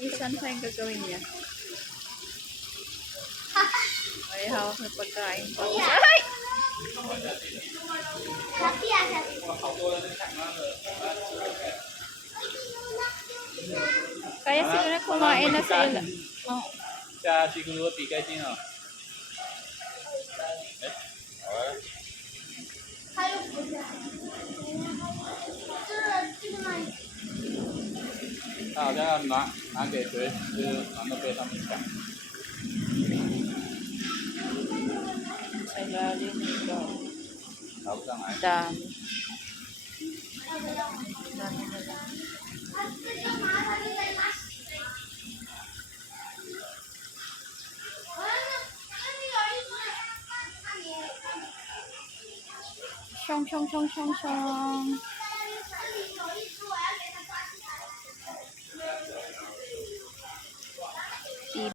Minsan pa yung gagawin niya. Ay, hawak na pagkain pa. Ay! Happy ah, Kaya siguro kumain na sila. Oh. Siya siguro pigay din oh. Hello. అదే అన్న నాకైతే అన్న పేరు ఇష్టం ilalim nito. Dami. Dami na lang.